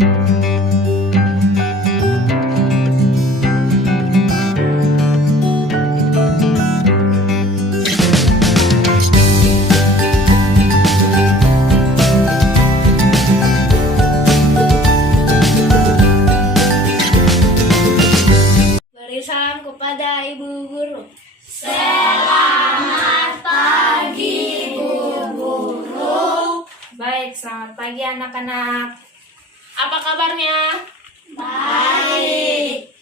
Barisan kepada Ibu Guru. Selamat pagi, Bu Guru. Baik, selamat pagi anak-anak. Apa kabarnya? Baik.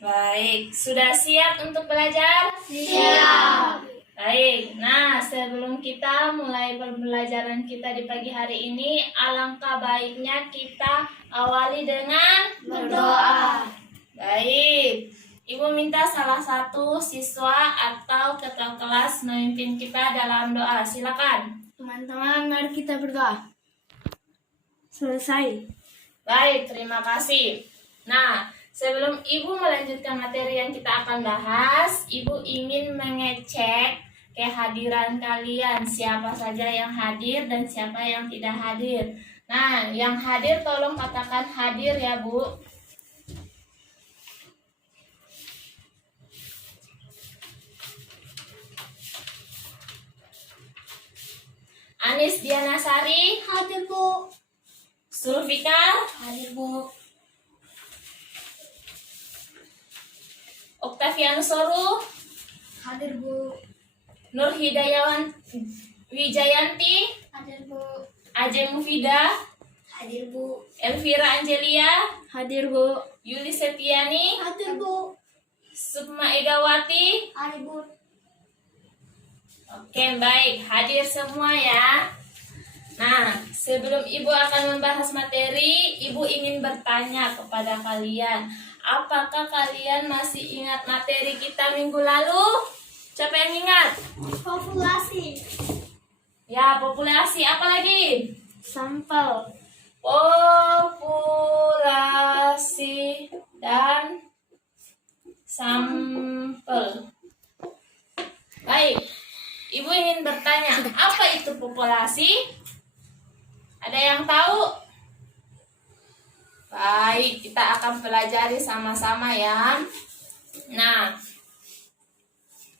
Baik, sudah siap untuk belajar? Siap. Baik, nah sebelum kita mulai pembelajaran kita di pagi hari ini, alangkah baiknya kita awali dengan Berdoa. Baik, Ibu minta salah satu siswa atau ketua kelas memimpin kita dalam doa. Silakan. Teman-teman, mari kita berdoa. Selesai. Baik, terima kasih. Nah, sebelum Ibu melanjutkan materi yang kita akan bahas, Ibu ingin mengecek kehadiran kalian. Siapa saja yang hadir dan siapa yang tidak hadir. Nah, yang hadir tolong katakan hadir ya, Bu. Anis Dianasari, Hadir, Bu. Sulfikar, Hadir, Bu. Oktavian Soru, Hadir, Bu. Nur Hidayawan Wijayanti, Hadir, Bu. Ajeng Mufida, Hadir, Bu. Elvira Angelia, Hadir, Bu. Yuli Setiani, Hadir, Bu. Sukma Egawati. Hadir, Bu. Oke, baik, hadir semua ya. Nah, sebelum Ibu akan membahas materi, Ibu ingin bertanya kepada kalian, apakah kalian masih ingat materi kita minggu lalu? Siapa yang ingat? Populasi. Ya, populasi. Apa lagi? Sampel. Populasi dan sampel. Baik, Ibu ingin bertanya, apa itu populasi? Ada yang tahu? Baik, kita akan pelajari sama-sama ya. Nah,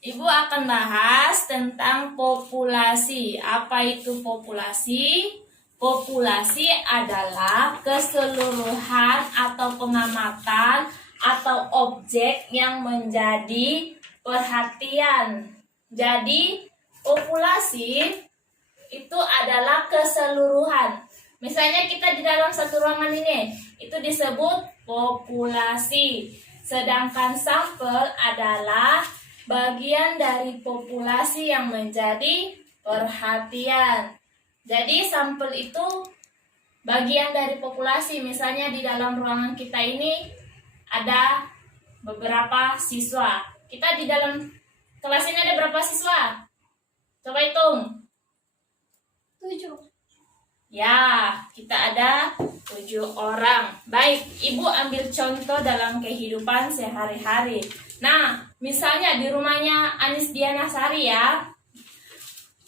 Ibu akan bahas tentang populasi. Apa itu populasi? Populasi adalah keseluruhan atau pengamatan atau objek yang menjadi perhatian. Jadi, populasi itu adalah keseluruhan. Misalnya kita di dalam satu ruangan ini, itu disebut populasi. Sedangkan sampel adalah bagian dari populasi yang menjadi perhatian. Jadi sampel itu bagian dari populasi. Misalnya di dalam ruangan kita ini ada beberapa siswa. Kita di dalam kelas ini ada berapa siswa? Coba hitung. 7. Ya, kita ada 7 orang. Baik, Ibu ambil contoh dalam kehidupan sehari-hari. Nah, misalnya di rumahnya Anis Dianasari ya.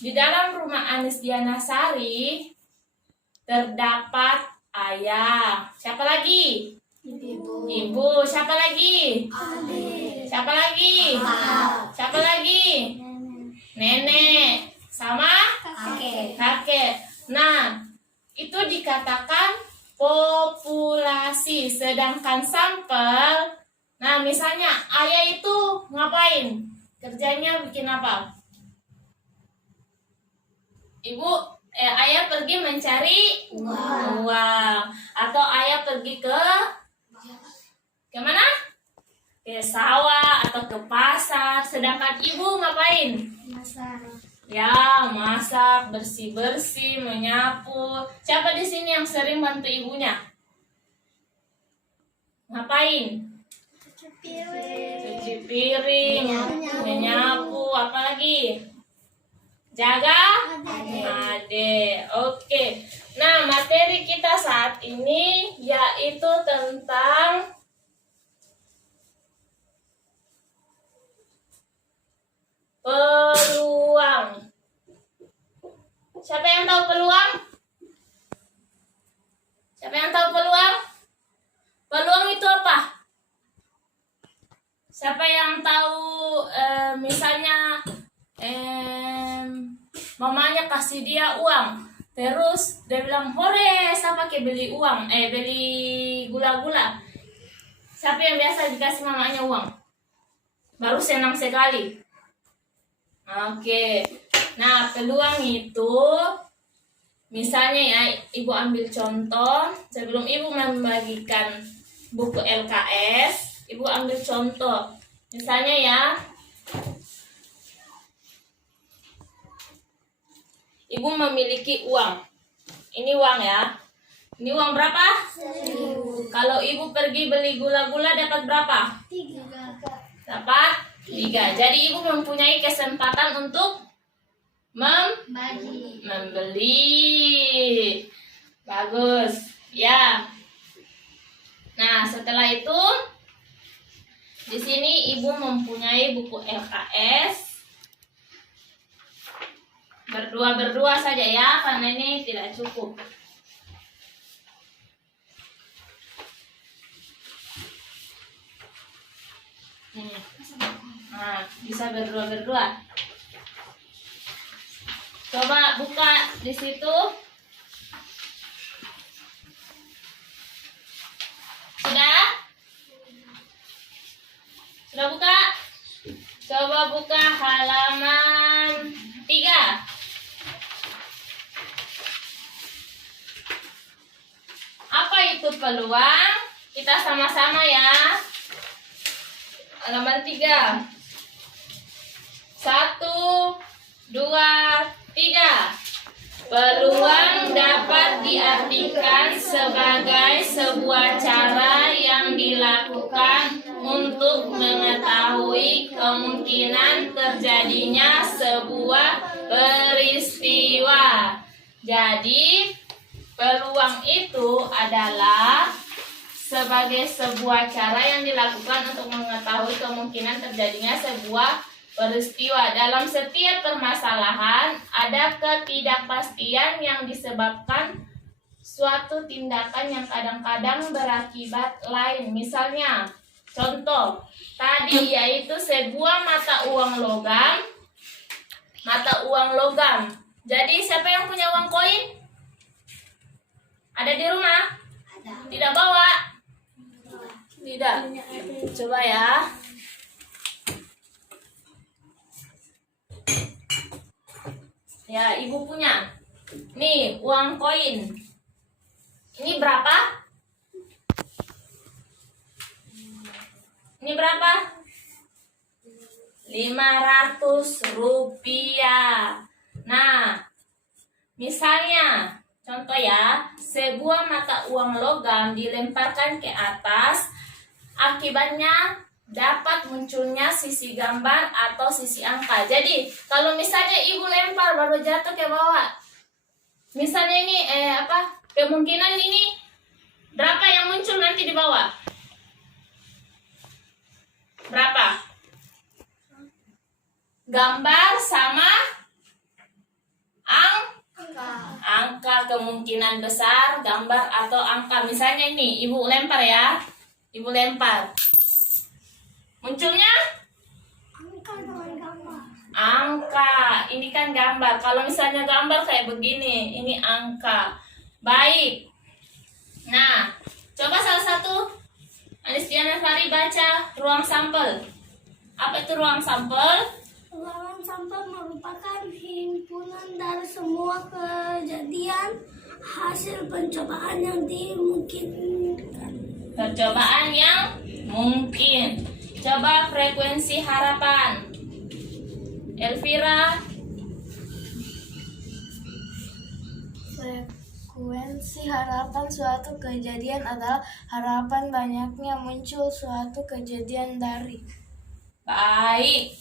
Di dalam rumah Anis Dianasari terdapat ayah. Siapa lagi? Ibu. Ibu. Siapa lagi? Adik. Siapa lagi? Kakak. Siapa lagi? Nenek. Sama? Kakek. Kakek. Nah, itu dikatakan populasi. Sedangkan sampel, nah misalnya ayah itu ngapain? Kerjanya bikin apa? Ayah pergi mencari uang. Atau ayah pergi ke mana? Ke sawah atau ke pasar. Sedangkan ibu ngapain? Masak. Ya, masak, bersih-bersih, menyapu. Siapa di sini yang sering bantu ibunya? Ngapain? Cuci piring. Cuci piring, Menyapu. menyapu, apa lagi? Jaga Adik. adik. Oke. Nah, materi kita saat ini yaitu tentang peluang. Siapa yang tahu peluang? Siapa yang tahu peluang? Siapa yang tahu misalnya mamanya kasih dia uang, terus dia bilang hore, saya pakai beli uang, beli gula-gula. Siapa yang biasa dikasih mamanya uang? Baru senang sekali. Oke. Nah, peluang itu misalnya ya, ibu ambil contoh sebelum ibu membagikan buku LKS, ibu ambil contoh. Misalnya ya, ibu memiliki uang. Ini uang ya. Ini uang berapa? 1.000. Kalau ibu pergi beli gula-gula dapat berapa? 3. Dapat 3. Jadi ibu mempunyai kesempatan untuk Bagi. membeli. Bagus. Ya. Nah, setelah itu di sini ibu mempunyai buku LKS. Berdua saja ya, karena ini tidak cukup. Nah, bisa berdua. Coba buka di situ. Sudah? Sudah buka? Coba buka halaman 3. Apa itu peluang? Kita sama-sama ya. Halaman 3. 1, 2, 3. Peluang dapat diartikan sebagai sebuah cara yang dilakukan untuk mengetahui kemungkinan terjadinya sebuah peristiwa. Jadi, peluang itu adalah sebagai sebuah cara yang dilakukan untuk mengetahui kemungkinan terjadinya sebuah peristiwa. Dalam setiap permasalahan ada ketidakpastian yang disebabkan suatu tindakan yang kadang-kadang berakibat lain. Misalnya, contoh tadi yaitu sebuah mata uang logam. Jadi siapa yang punya uang koin? Ada di rumah? Ada. Tidak bawa? Tidak. Coba ya. Ya, ibu punya. Nih, uang koin. Ini berapa? Ini berapa? 500 rupiah. Nah, misalnya, contoh ya, sebuah mata uang logam dilemparkan ke atas, akibatnya dapat munculnya sisi gambar atau sisi angka. Jadi, kalau misalnya ibu lempar baru jatuh ke bawah, misalnya ini kemungkinan ini berapa yang muncul nanti di bawah? Berapa? Gambar sama angka, kemungkinan besar gambar atau angka. Misalnya ini ibu lempar ya, ibu lempar, munculnya angka. Ini kan gambar. Kalau misalnya gambar kayak begini, ini angka. Baik. Nah, coba salah satu Alistiana Fari baca ruang sampel. Apa itu ruang sampel? Ruangan sampel merupakan himpunan dari semua kejadian hasil pencobaan yang dimungkinkan. Percobaan yang mungkin. Coba frekuensi harapan. Elvira. Frekuensi harapan suatu kejadian adalah harapan banyaknya muncul suatu kejadian dari. Baik.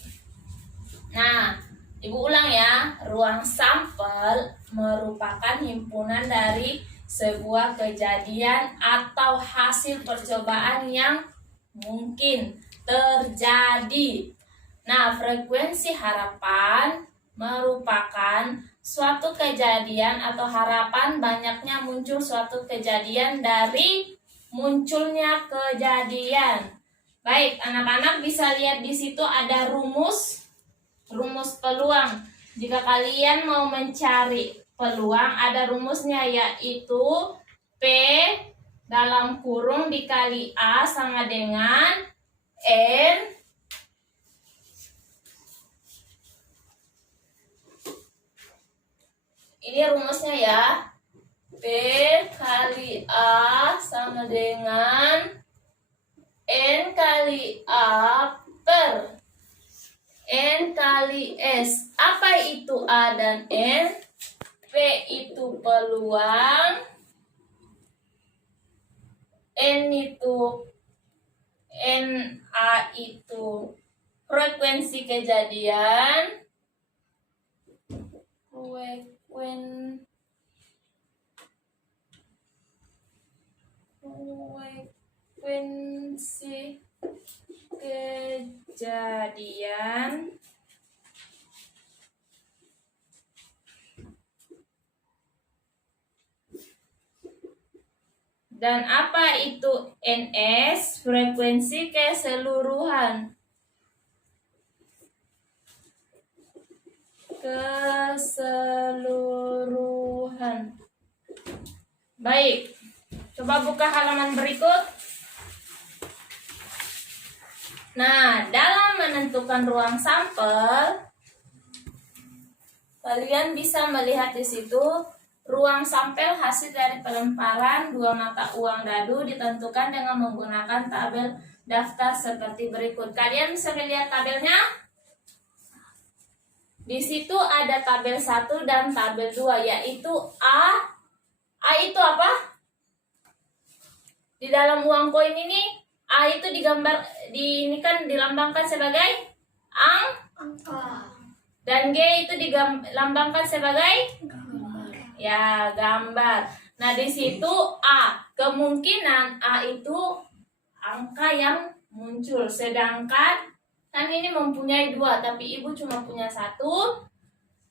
Nah, ibu ulang ya. Ruang sampel merupakan himpunan dari sebuah kejadian atau hasil percobaan yang mungkin terjadi. Nah, frekuensi harapan merupakan suatu kejadian atau harapan banyaknya muncul suatu kejadian dari munculnya kejadian. Baik, anak-anak bisa lihat di situ ada rumus peluang. Jika kalian mau mencari peluang, ada rumusnya, yaitu P dalam kurung dikali A sama dengan N ini rumusnya ya. P kali A sama dengan N kali A per N kali S. Apa itu A dan N? P itu peluang, NA itu frekuensi kejadian, frekuensi kejadian, dan apa itu NS? Frekuensi keseluruhan. Baik, coba buka halaman berikut. Nah, dalam menentukan ruang sampel, kalian bisa melihat di situ ruang sampel hasil dari pelemparan 2 mata uang dadu ditentukan dengan menggunakan tabel daftar seperti berikut. Kalian bisa melihat tabelnya? Di situ ada tabel 1 dan tabel 2, yaitu A. A itu apa? Di dalam uang koin ini, A itu ini kan dilambangkan sebagai Angka. dan G itu dilambangkan sebagai gambar. Nah, di situ A, kemungkinan A itu angka yang muncul, sedangkan kan ini mempunyai 2, tapi ibu cuma punya 1.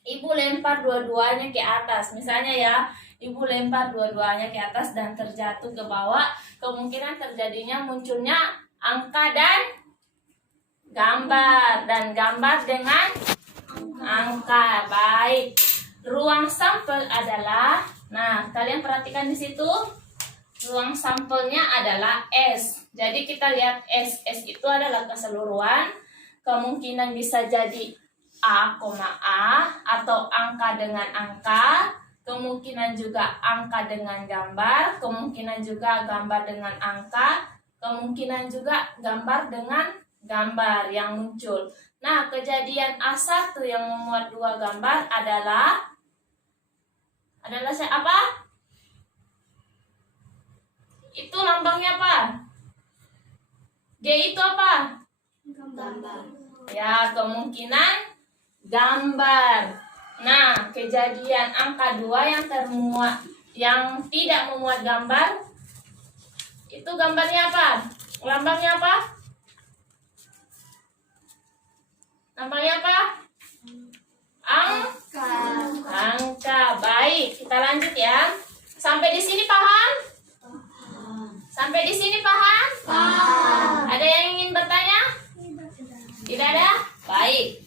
Ibu lempar dua-duanya ke atas. Misalnya ya, ibu lempar dua-duanya ke atas dan terjatuh ke bawah, kemungkinan terjadinya munculnya angka dan gambar, dengan angka. Baik. Ruang sampel adalah, nah kalian perhatikan di situ, ruang sampelnya adalah S. Jadi kita lihat S itu adalah keseluruhan, kemungkinan bisa jadi A, atau angka dengan angka, kemungkinan juga angka dengan gambar, kemungkinan juga gambar dengan angka, kemungkinan juga gambar dengan gambar yang muncul. Nah, kejadian A1 yang memuat 2 gambar adalah apa? Itu lambangnya apa? G itu apa? Gambar. Ya, kemungkinan gambar. Nah, kejadian angka 2 yang tidak memuat gambar, itu gambarnya apa? Lambangnya apa? Lambangnya apa? Angka. Baik, kita lanjut ya. Sampai di sini paham? Sampai di sini paham? Ada yang ingin bertanya? Tidak ada? Baik.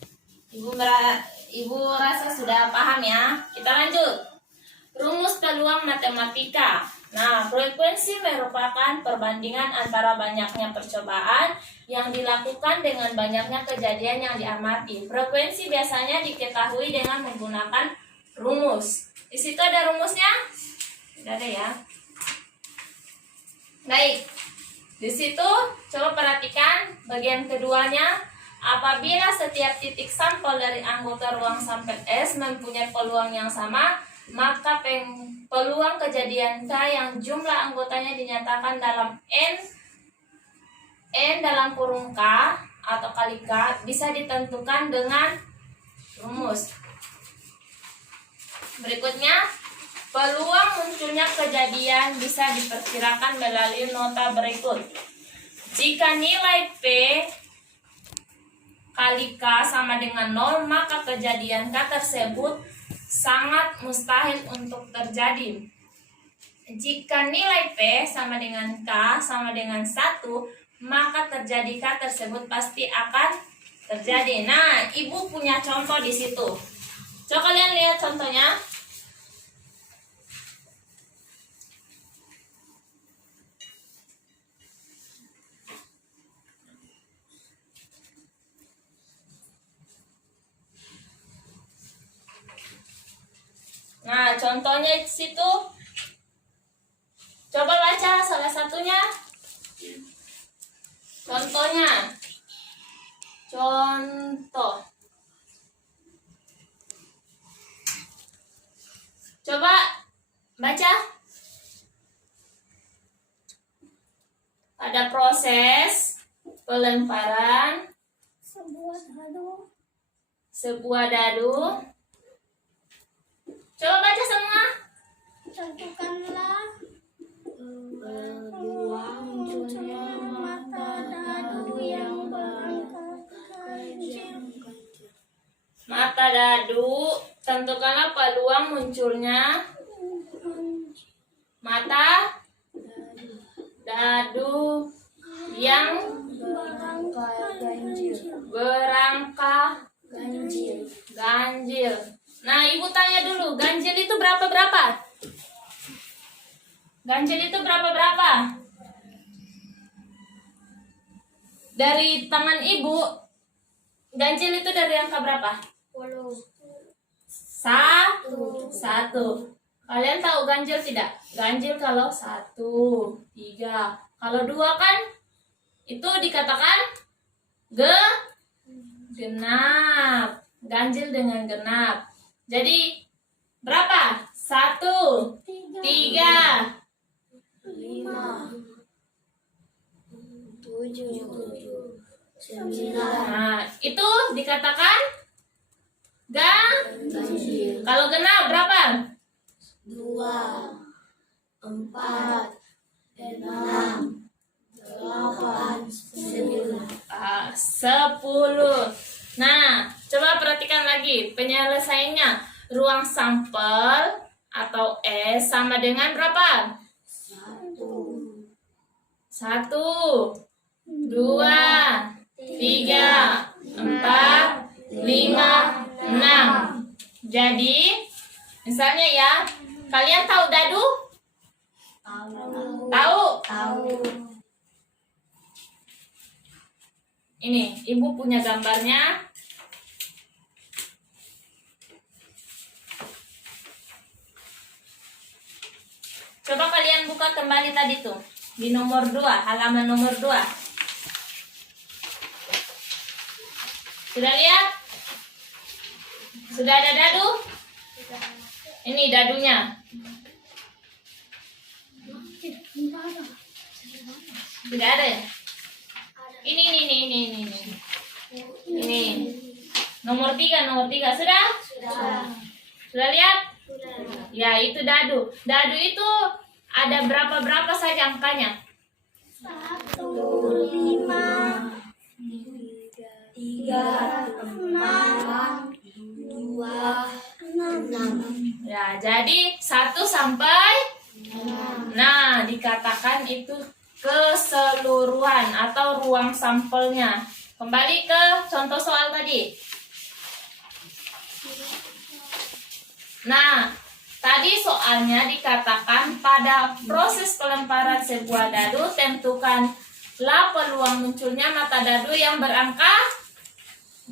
Ibu rasa sudah paham ya. Kita lanjut. Rumus peluang matematika. Nah, frekuensi merupakan perbandingan antara banyaknya percobaan yang dilakukan dengan banyaknya kejadian yang diamati. Frekuensi biasanya diketahui dengan menggunakan rumus. Di situ ada rumusnya? Tidak ada ya. Baik. Di situ coba perhatikan bagian keduanya. Apabila setiap titik sampel dari anggota ruang sampel S mempunyai peluang yang sama, maka peluang kejadian K yang jumlah anggotanya dinyatakan dalam N dalam kurung K atau kali K bisa ditentukan dengan rumus. Berikutnya, peluang munculnya kejadian bisa diperkirakan melalui nota berikut. Jika nilai P kali K sama dengan 0, maka kejadian K tersebut sangat mustahil untuk terjadi. Jika nilai P sama dengan K sama dengan 1, maka terjadikah tersebut pasti akan terjadi. Nah, ibu punya contoh di situ. Coba kalian lihat contohnya. Nah, contohnya di situ. Coba baca salah satunya. Contohnya. Contoh. Coba baca. Ada proses pelemparan sebuah dadu. Coba baca semua. Tentukanlah Peluang munculnya mata dadu yang berangka ganjil. Mata dadu, tentukanlah peluang munculnya mata dadu yang berangka ganjil. Nah, ibu tanya dulu, ganjil itu berapa? Ganjil itu berapa? Dari tangan ibu, ganjil itu dari angka berapa? 1. Kalian tahu ganjil tidak? Ganjil kalau 1, 3. Kalau 2 kan itu dikatakan genap. Ganjil dengan genap. Jadi berapa? 1, 3, 5, 7, 9. Nah, itu dikatakan Ganjil. kalau genap berapa? 2, 4, 6, 8, 9. 10. Nah, coba perhatikan lagi penyelesaiannya. Ruang sampel atau S sama dengan berapa? 1, 2, 3, 4, 5, 6. Jadi, misalnya ya, kalian tahu dadu? Tahu? Ini, ibu punya gambarnya. Coba kalian buka kembali tadi tuh. Di nomor 2, halaman nomor 2. Sudah lihat? Sudah ada dadu? Ini dadunya. Sudah ada ya? Ini. Ini. Nomor 3. Sudah? Sudah lihat? Ya, itu dadu. Dadu itu ada berapa saja angkanya? 1, 5, 3, 6, 2, 6. Ya, jadi 1 sampai 6. Nah, dikatakan itu keseluruhan atau ruang sampelnya. Kembali ke contoh soal tadi. Nah, tadi soalnya dikatakan pada proses pelemparan sebuah dadu tentukanlah peluang munculnya mata dadu yang berangka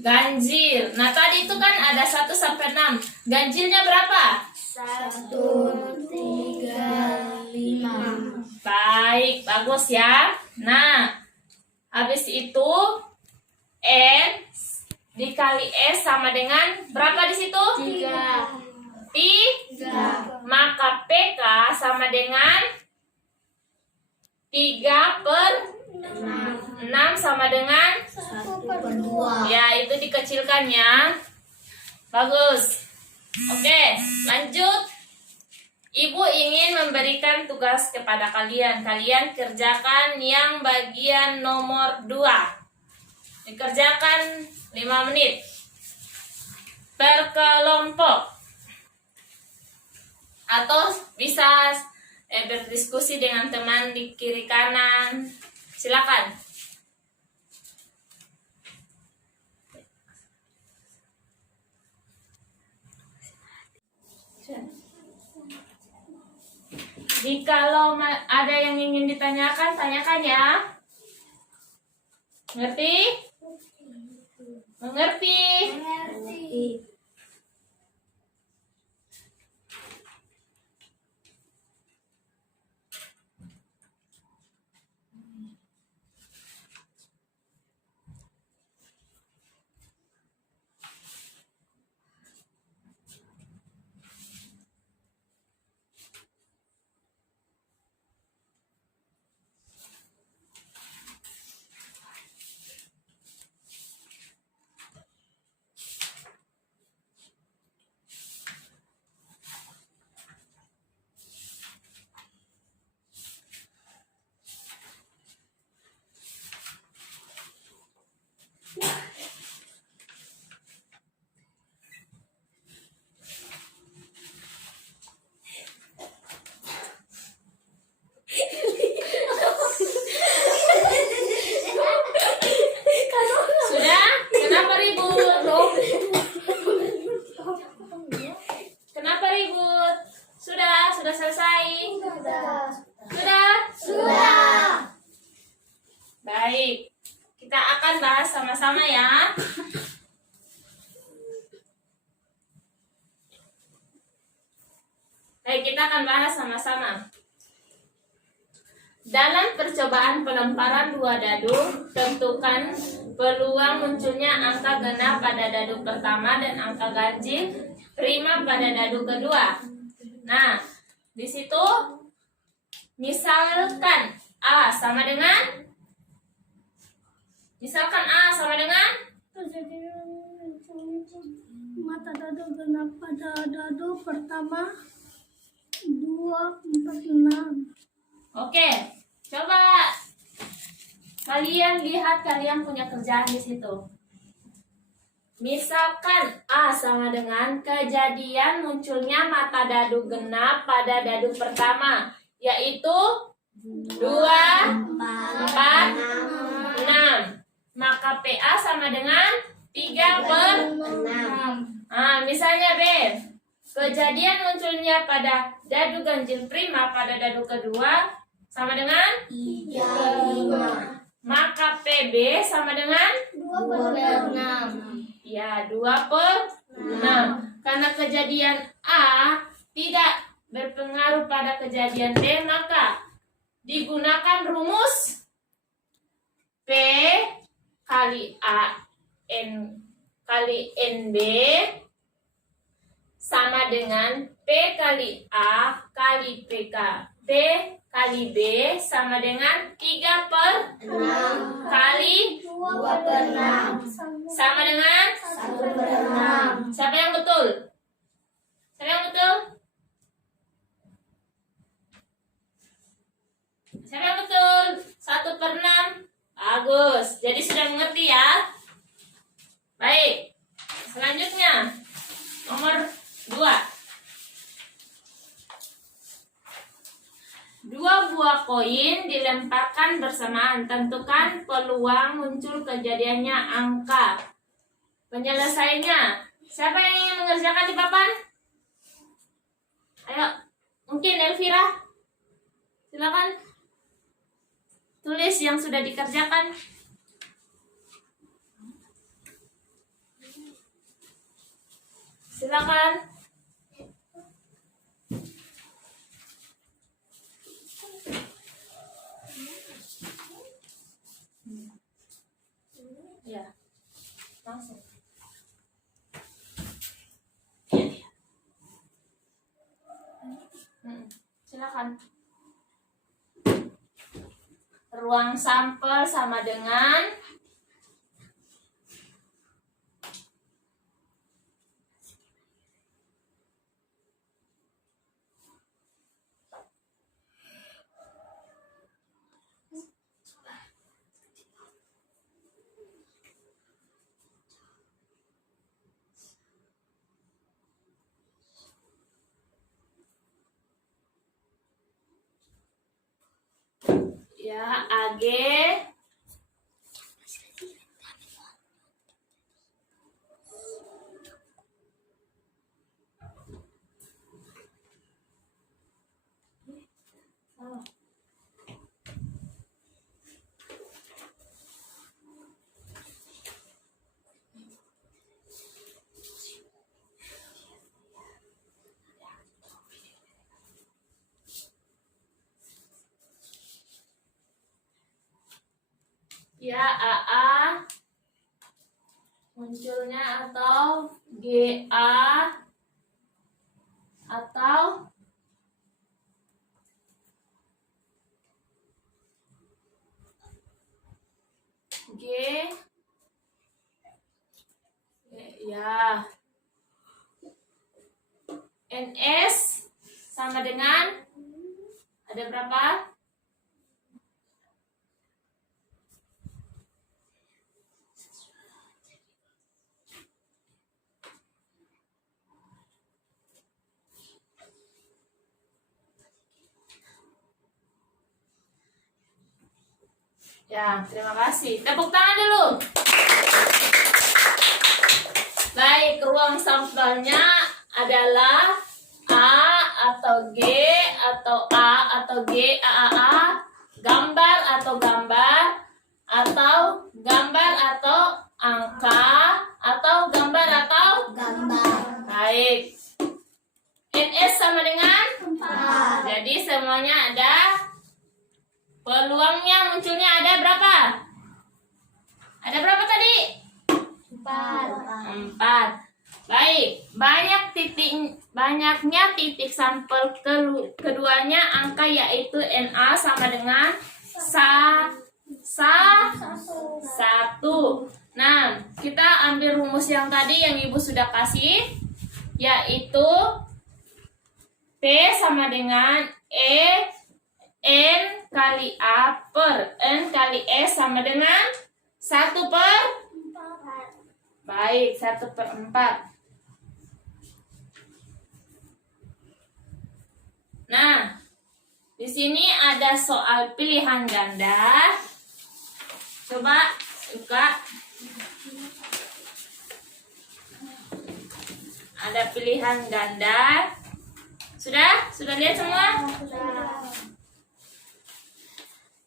ganjil. Nah, tadi itu kan ada 1 sampai 6. Ganjilnya berapa? 1, 3, 5. Baik, bagus ya. Nah, habis itu N dikali S sama dengan berapa di situ? 3. Maka PK sama dengan 3/6 sama dengan 1/2. ya, itu dikecilkan ya. Bagus. Oke, lanjut. Ibu ingin memberikan tugas kepada kalian. Kalian kerjakan yang bagian nomor 2. Dikerjakan 5 menit. Berkelompok. Atau bisa berdiskusi dengan teman di kiri kanan. Silakan. Jikalau ada yang ingin ditanyakan, tanyakan ya. Ngerti? Mengerti? Sudah? Kenapa ribut? Kenapa ribut? Sudah selesai? Sudah. Baik. Kita akan bahas sama-sama ya. Baik, kita akan bahas sama-sama. Dalam percobaan pelemparan 2 dadu, tentukan peluang munculnya angka genap pada dadu pertama dan angka ganjil prima pada dadu kedua. Nah, di situ misalkan A sama dengan Kejadian mata dadu genap pada dadu pertama 2, 4, 6. Oke, coba kalian lihat, kalian punya kerjaan di situ. Misalkan A sama dengan kejadian munculnya mata dadu genap pada dadu pertama, yaitu 2, 4, 6. Maka PA sama dengan 3/6. Nah, misalnya B, kejadian munculnya pada dadu ganjil prima pada dadu kedua sama dengan 3, 5. maka PB sama dengan 2/6. ya 2/6. Karena kejadian A tidak berpengaruh pada kejadian B, maka digunakan rumus P kali A N kali NB sama dengan P kali A kali PK. P kali B sama dengan 3/6 kali 2/6 sama dengan 1/6. siapa yang betul? Siapa yang betul? Siapa yang betul? 1/6. Bagus. Jadi sudah mengerti ya? Baik. Selanjutnya nomor 2. 2 buah koin dilemparkan bersamaan. Tentukan peluang muncul kejadiannya angka. Penyelesaiannya. Siapa yang ingin mengerjakan di papan? Ayo. Mungkin Elvira. Silakan. Tulis yang sudah dikerjakan. Silakan. Ya, langsung. Silakan. Ruang sampel sama dengan ya AG Ya, AA munculnya atau GA atau G ya. NS sama dengan ada berapa? Ya, terima kasih. Tepuk tangan dulu. Baik, ruang sampelnya adalah A atau G atau A atau G, A, gambar atau angka atau gambar atau Gambar. baik. NS sama dengan 4. jadi semuanya ada peluangnya munculnya ada berapa? Ada berapa tadi? 4. 4. Baik, banyaknya titik sampel keduanya angka yaitu NA sama dengan 1. Nah, kita ambil rumus yang tadi yang Ibu sudah kasih, yaitu P sama dengan N kali A per N kali S sama dengan 1 per baik 1/4. Nah, di sini ada soal pilihan ganda. Coba buka. Ada pilihan ganda. Sudah? Sudah lihat semua?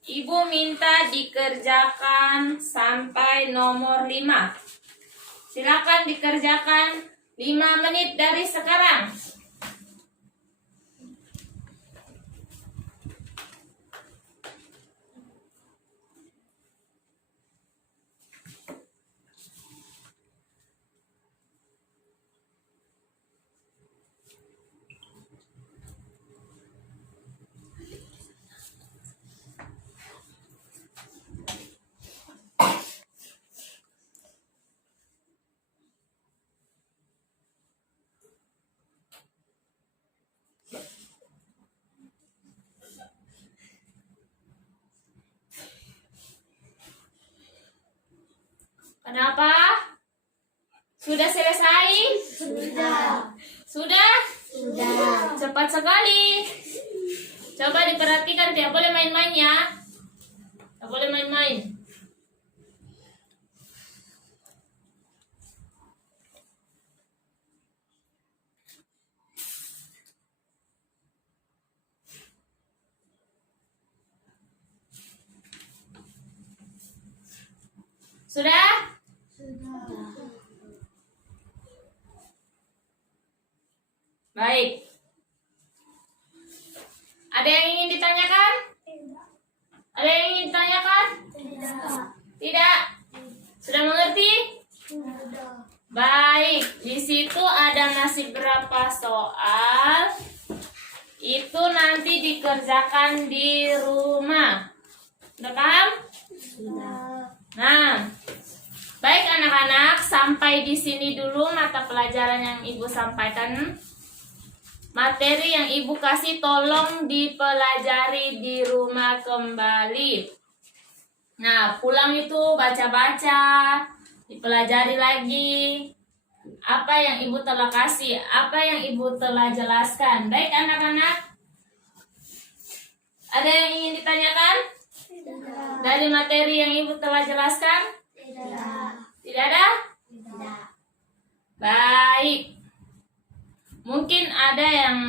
Ibu minta dikerjakan sampai nomor 5. Silakan dikerjakan 5 menit dari sekarang. Kenapa? Sudah selesai? Sudah. Sudah? Sudah. Cepat sekali. Coba diperhatikan, tidak boleh main-main ya. Tidak boleh main-main. Sudah? Baik. Ada yang ingin ditanyakan? Ada yang ingin ditanyakan? Tidak. Sudah mengerti? Baik. Di situ ada masih berapa soal? Itu nanti dikerjakan di rumah. Sudah paham? Nah, baik anak-anak, sampai di sini dulu mata pelajaran yang Ibu sampaikan. Materi yang Ibu kasih tolong dipelajari di rumah kembali. Nah, pulang itu baca-baca, dipelajari lagi. Apa yang Ibu telah kasih, apa yang Ibu telah jelaskan. Baik anak-anak, ada yang ingin ditanyakan? Dari materi yang Ibu telah jelaskan? Tidak ada? Baik. Mungkin ada yang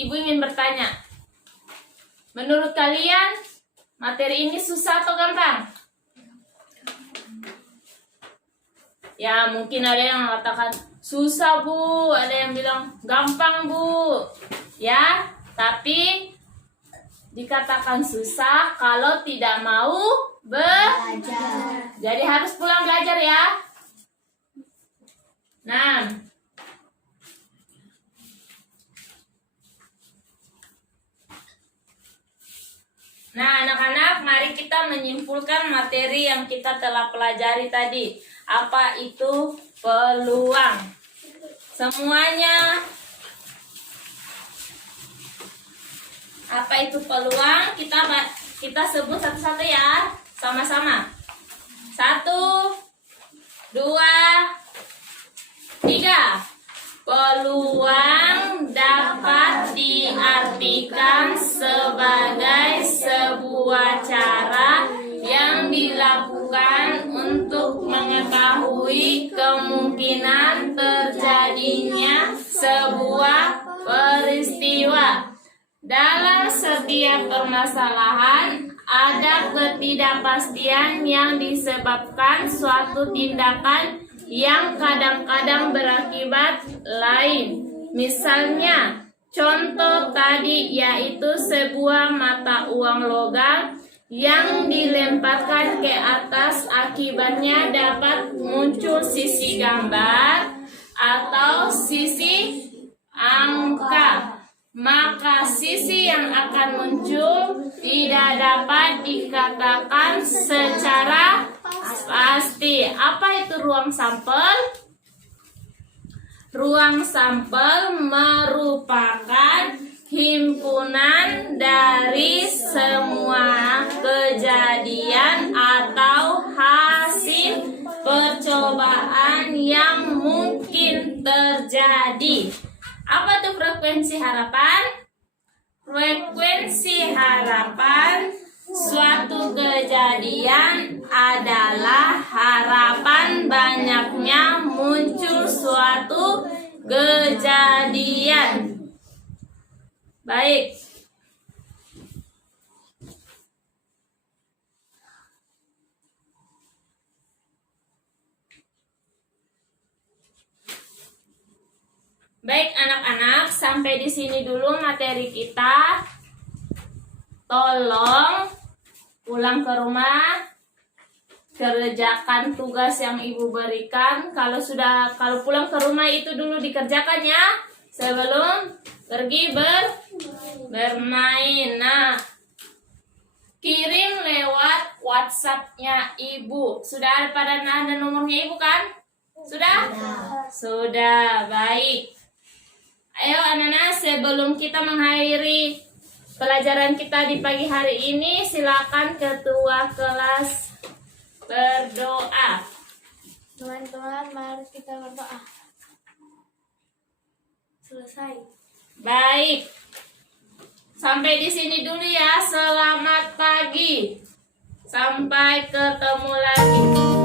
Ibu ingin bertanya. Menurut kalian materi ini susah atau gampang? Ya, mungkin ada yang mengatakan susah, Bu. Ada yang bilang gampang, Bu. Ya, tapi dikatakan susah kalau tidak mau Belajar. Jadi harus pulang belajar ya. 6. Nah, anak-anak, mari kita menyimpulkan materi yang kita telah pelajari tadi. Apa itu peluang? Semuanya. Apa itu peluang? Kita sebut satu-satu ya, sama-sama. 1, 2, 3. Peluang dapat diartikan sebagai sebuah cara yang dilakukan untuk mengetahui kemungkinan terjadinya sebuah peristiwa. Dalam setiap permasalahan, ada ketidakpastian yang disebabkan suatu tindakan yang kadang-kadang berakibat lain. Misalnya, contoh tadi yaitu sebuah mata uang logam yang dilemparkan ke atas, akibatnya dapat muncul sisi gambar atau sisi angka. Maka sisi yang akan muncul tidak dapat dikatakan secara pasti. Apa itu ruang sampel? Ruang sampel merupakan himpunan dari semua kejadian atau hasil percobaan yang mungkin terjadi. Apa itu frekuensi harapan? Frekuensi harapan suatu kejadian adalah harapan banyaknya muncul suatu kejadian. Baik. Baik anak-anak, sampai di sini dulu materi kita. Tolong pulang ke rumah, kerjakan tugas yang ibu berikan. Kalau pulang ke rumah itu dulu dikerjakan ya, sebelum pergi bermain. Nah, kirim lewat WhatsApp-nya ibu. Sudah ada nomornya ibu kan? Sudah? Sudah, baik. Ayo anak-anak, sebelum kita mengakhiri pelajaran kita di pagi hari ini, silakan ketua kelas berdoa. Teman-teman, mari kita berdoa. Selesai. Baik. Sampai di sini dulu ya. Selamat pagi. Sampai ketemu lagi.